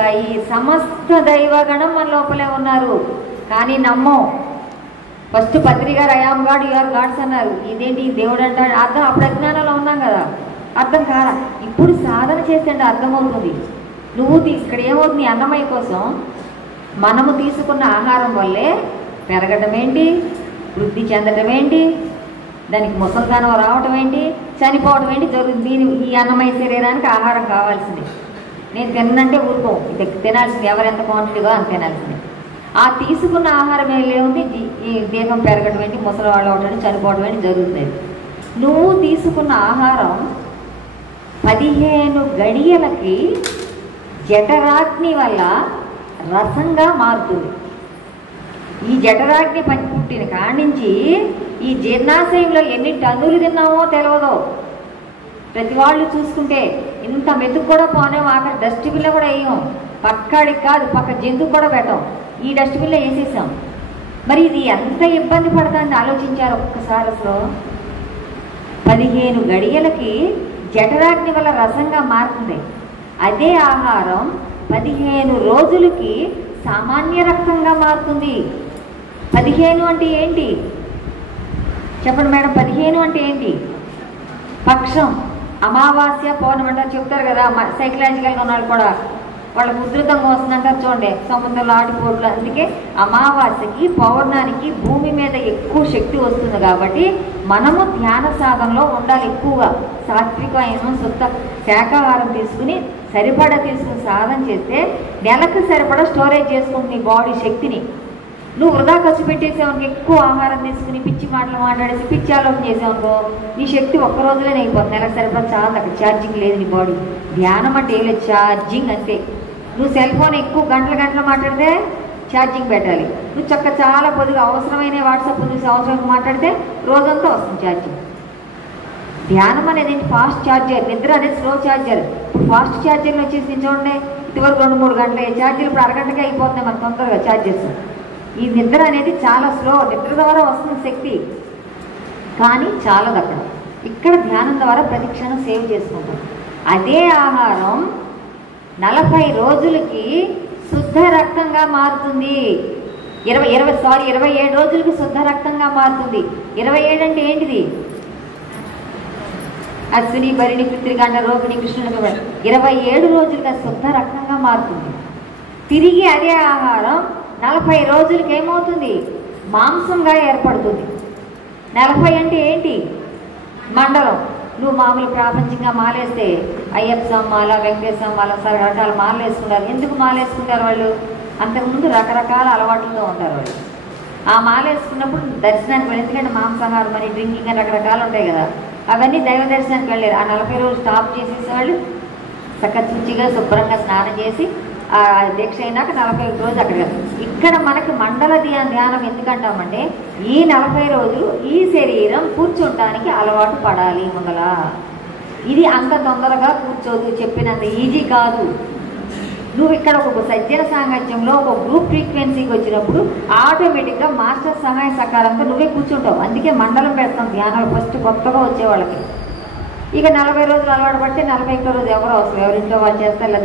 కలుగుతాయి. సమస్త దైవగణం మన లోపలే ఉన్నారు, కానీ నమ్మం. ఫస్ట్ పత్రి గారు I am god you are gods అన్నారు. ఇదేంటి దేవుడు అంటాడు, అర్థం అప్పుడు అజ్ఞానంలో ఉన్నాం కదా, అర్థం కాదా. ఇప్పుడు సాధన చేస్తే అర్థమవుతుంది. నువ్వు ఇక్కడ ఏమవుతుంది, అన్నమయ్య కోసం మనము తీసుకున్న ఆహారం వల్లే పెరగడం ఏంటి, వృద్ధి చెందడం ఏంటి, దానికి ముసల్దానం రావటం ఏంటి, చనిపోవడం ఏంటి జరుగుతుంది. ఈ అన్నమయ్య శరీరానికి ఆహారం కావాల్సింది. నేను తిన్నంటే ఊరుకో, తినాల్సింది ఎవరెంత క్వాంటిటీగా అంత తినాల్సింది. ఆ తీసుకున్న ఆహారం ఏముంది, ఈ దేహం పెరగడం ఏంటి, ముసలివాళ్ళు అవడం ఏంటి, చనిపోవడం ఏంటి జరుగుతుంది. నువ్వు తీసుకున్న ఆహారం 15 గడియలకి జఠరాగ్ని వల్ల రసంగా మారుతుంది. ఈ జఠరాగ్ని పుట్టిన కానించి ఈ జీర్ణాశయంలో ఎన్ని టన్నులు తిన్నామో తెలియదు. ప్రతి వాళ్ళు చూసుకుంటే ఇంత మెతుకు కూడా పోనేమో, ఆఖరి డస్ట్బిన్లో కూడా వేయం, పక్కడికి కాదు పక్క జంతువు కూడా పెట్టాం, ఈ డస్ట్బిన్లో వేసేసాం. మరి ఇది ఎంత ఇబ్బంది పడుతుందని ఆలోచించారు ఒక్కసారి. అసలు 15 గడియలకి జఠరాగ్ని వల్ల రసంగా మారుతుంది. అదే ఆహారం 15 రోజులకి సామాన్య రక్తంగా మారుతుంది. 15 అంటే ఏంటి చెప్పండి మేడం? 15 అంటే ఏంటి? పక్షం, అమావాస్య, పౌర్ణమి అంటారు చెప్తారు కదా. సైకలాజికల్గా ఉన్న వాళ్ళు కూడా వాళ్ళకు ఉధృతంగా వస్తుందంటారు చూడండి, సముద్రంలో ఆటిపోట్లు. అందుకే అమావాస్యకి పౌర్ణానికి భూమి మీద ఎక్కువ శక్తి వస్తుంది కాబట్టి మనము ధ్యాన సాధనలో ఉండాలి. ఎక్కువగా సాత్వికమైన శుద్ధ శాకాహారం తీసుకుని సరిపడా తీసుకుని సాధన చేస్తే నెలకు సరిపడా స్టోరేజ్ చేసుకుంటుంది నీ బాడీ శక్తిని. నువ్వు వృధా ఖర్చు పెట్టేసావనుకో, ఎక్కువ ఆహారం తీసుకుని పిచ్చి మాటలు మాట్లాడేసి పిచ్చి ఆలోచన చేసావనుకో, నీ శక్తి ఒక్క రోజులోనే అయిపోతుంది. నెలకు సరిపడా చాలా అక్కడ ఛార్జింగ్ లేదు నీ బాడీ. ధ్యానం అంటే ఏం లేదు, ఛార్జింగ్ అంతే. నువ్వు సెల్ ఫోన్ ఎక్కువ గంటలు మాట్లాడితే ఛార్జింగ్ పెట్టాలి. నువ్వు చాలా పొద్దుగా అవసరమైన వాట్సాప్ చూసి అవసరం మాట్లాడితే రోజంతా వస్తుంది ఛార్జింగ్. ధ్యానం అనేది ఫాస్ట్ ఛార్జర్, నిద్ర అనేది స్లో ఛార్జర్. ఇప్పుడు ఫాస్ట్ ఛార్జర్లు వచ్చేసి చూడండి, ఇదివరకు 2-3 గంటలు ఛార్జర్లు ఇప్పుడు అరగంటకే అయిపోతున్నాయి మనకు తొందరగా ఛార్జెస్. ఈ నిద్ర అనేది చాలా స్లో, నిద్ర ద్వారా వస్తుంది శక్తి, కానీ చాలదు అక్కడ. ఇక్కడ ధ్యానం ద్వారా ప్రతి క్షణం సేవ్ చేసుకుంటాం. అదే ఆహారం 40 రోజులకి శుద్ధ రక్తంగా మారుతుంది. 27 రోజులకి శుద్ధ రక్తంగా మారుతుంది. 27 అంటే ఏంటిది? అశ్విని, భరిణి, కృత్తికాండ, రోహిణి, కృష్ణుని 27 రోజులుగా శుద్ధ రక్తంగా మారుతుంది. తిరిగి అదే ఆహారం 40 రోజులకి ఏమవుతుంది? మాంసంగా ఏర్పడుతుంది. 40 అంటే ఏంటి? మండలం. నువ్వు మామూలు ప్రాపంచికంగా మాలేస్తే అయ్యప్ప మాల, వెంకటేశ్వర మాల, రకరకాల మాలలు వేసుకుంటారు. ఎందుకు మాల వేసుకుంటారు వాళ్ళు? అంతకుముందు రకరకాల అలవాట్లతో ఉంటారు వాళ్ళు. ఆ మాల వేసుకున్నప్పుడు దర్శనానికి వెళ్ళి, ఎందుకంటే మాంసాహారం అని డ్రింకింగ్ అని రకరకాలు ఉంటాయి కదా, అవన్నీ దైవ దర్శనానికి వెళ్ళారు. ఆ 40 రోజులు స్టాప్ చేసేసేవాళ్ళు, శుచిగా శుభ్రంగా స్నానం చేసి ఆ దీక్ష అయినాక 41 రోజు అక్కడ. ఇక్కడ మనకి మండల ధ్యానం ఎందుకంటామంటే ఈ 40 రోజులు ఈ శరీరం కూర్చుంటానికి అలవాటు పడాలి మొదల. ఇది అంత తొందరగా కూర్చోదు, చెప్పినంత ఈజీ కాదు. నువ్వు ఇక్కడ ఒక సజ్జన సాంగత్యంలో ఒక గ్రూప్ ఫ్రీక్వెన్సీకి వచ్చినప్పుడు ఆటోమేటిక్గా మాస్టర్ సహాయ సహకారంతో నువ్వే కూర్చుంటావు. అందుకే మండలం పెడతాం ధ్యానాలు ఫస్ట్ కొత్తగా వచ్చే వాళ్ళకి. ఇక 40 రోజులు అలవాటు పడితే 41 రోజు ఎవరు అవసరం, ఎవరింట్లో వాళ్ళు చేస్తారు. ఇలా